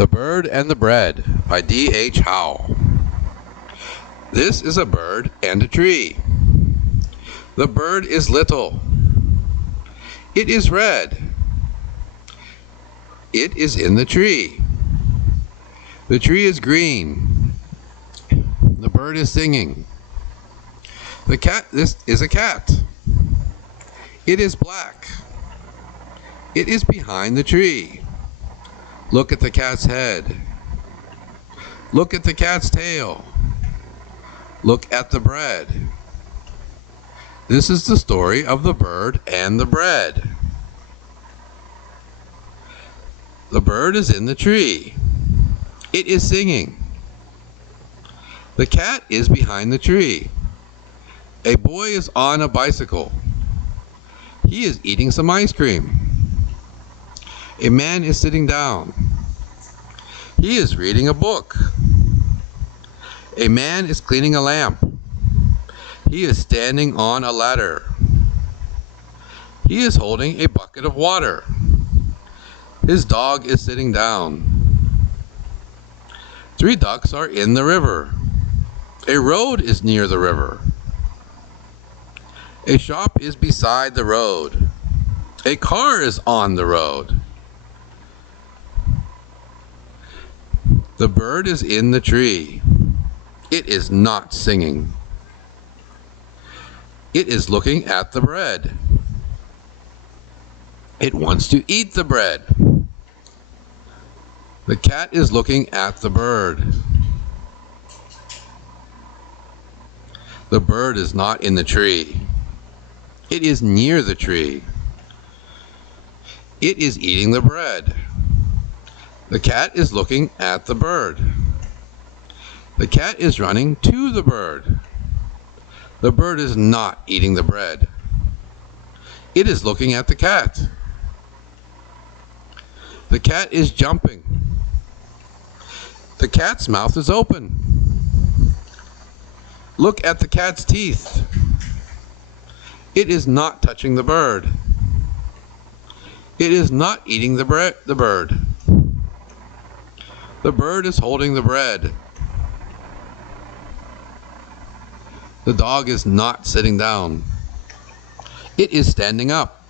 The Bird and the Bread by D.H. Howe. This is a bird and a tree. The bird is little. It is red. It is in the tree. The tree is green. The bird is singing. This is a cat. It is black. It is behind the tree. Look at the cat's head. Look at the cat's tail. Look at the bread. This is the story of the bird and the bread. The bird is in the tree. It is singing. The cat is behind the tree. A boy is on a bicycle. He is eating some ice cream. A man is sitting down. He is reading a book. A man is cleaning a lamp. He is standing on a ladder. He is holding a bucket of water. His dog is sitting down. 3 ducks are in the river. A road is near the river. A shop is beside the road. A car is on the road. The bird is in the tree. It is not singing. It is looking at the bread. It wants to eat the bread. The cat is looking at the bird. The bird is not in the tree. It is near the tree. It is eating the bread. The cat is looking at the bird. The cat is running to the bird. The bird is not eating the bread. It is looking at the cat. The cat is jumping. The cat's mouth is open. Look at the cat's teeth. It is not touching the bird. It is not eating the bird. The bird is holding the bread. The dog is not sitting down. It is standing up.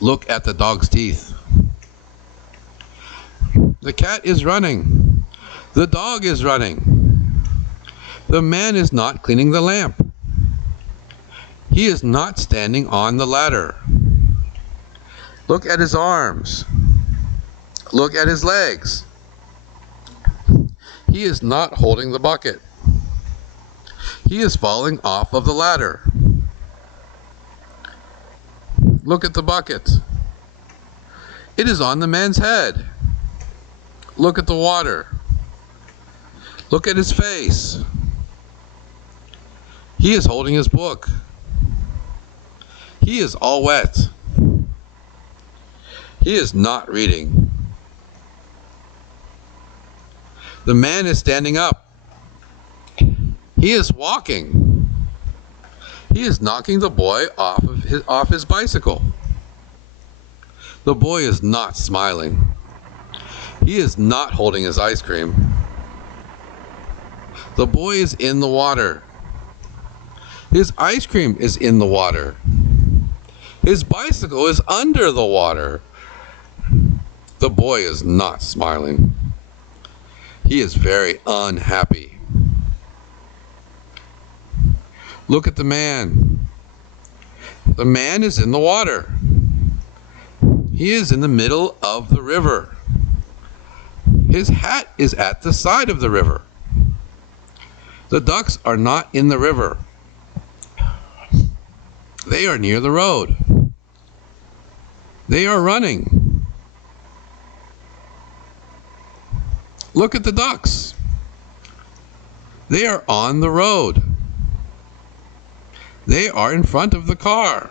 Look at the dog's teeth. The cat is running. The dog is running. The man is not cleaning the lamp. He is not standing on the ladder. Look at his arms. Look at his legs. He is not holding the bucket. He is falling off of the ladder. Look at the bucket. It is on the man's head. Look at the water. Look at his face. He is holding his book. He is all wet. He is not reading. The man is standing up. He is walking. He is knocking the boy off his bicycle. The boy is not smiling. He is not holding his ice cream. The boy is in the water. His ice cream is in the water. His bicycle is under the water. The boy is not smiling. He is very unhappy. Look at the man. The man is in the water. He is in the middle of the river. His hat is at the side of the river. The ducks are not in the river. They are near the road. They are running. Look at the ducks. They are on the road. They are in front of the car.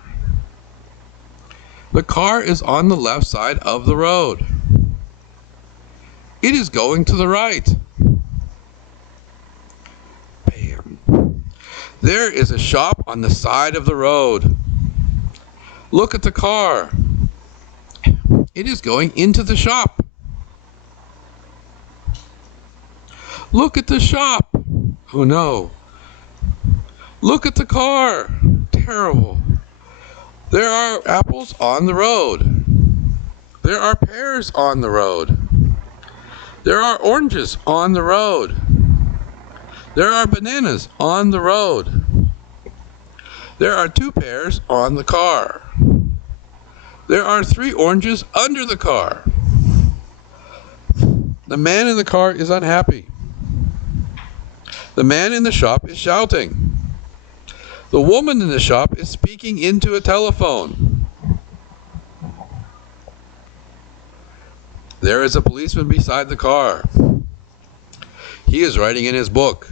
The car is on the left side of the road. It is going to the right. Bam. There is a shop on the side of the road. Look at the car. It is going into the shop. Look at the shop. Oh no. Look at the car. Terrible. There are apples on the road. There are pears on the road. There are oranges on the road. There are bananas on the road. There are 2 pears on the car. There are 3 oranges under the car. The man in the car is unhappy. The man in the shop is shouting. The woman in the shop is speaking into a telephone. There is a policeman beside the car. He is writing in his book.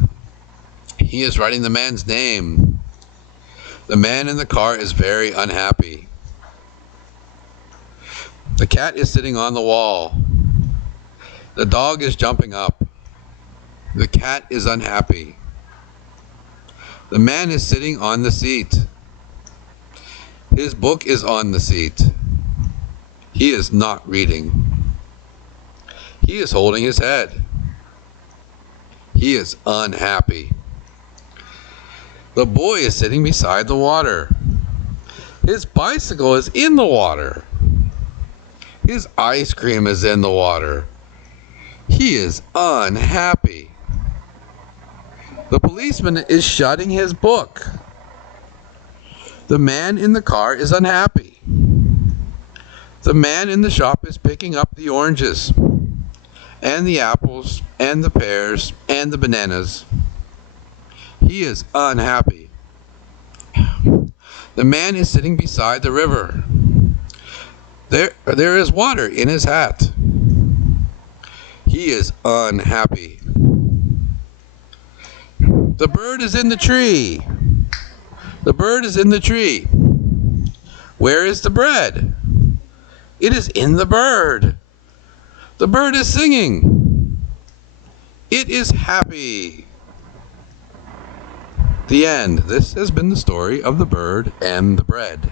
He is writing the man's name. The man in the car is very unhappy. The cat is sitting on the wall. The dog is jumping up. The cat is unhappy. The man is sitting on the seat. His book is on the seat. He is not reading. He is holding his head. He is unhappy. The boy is sitting beside the water. His bicycle is in the water. His ice cream is in the water. He is unhappy. The policeman is shutting his book. The man in the car is unhappy. The man in the shop is picking up the oranges, and the apples, and the pears, and the bananas. He is unhappy. The man is sitting beside the river. There is water in his hat. He is unhappy. The bird is in the tree. The bird is in the tree. Where is the bread? It is in the bird. The bird is singing. It is happy. The end. This has been the story of the bird and the bread.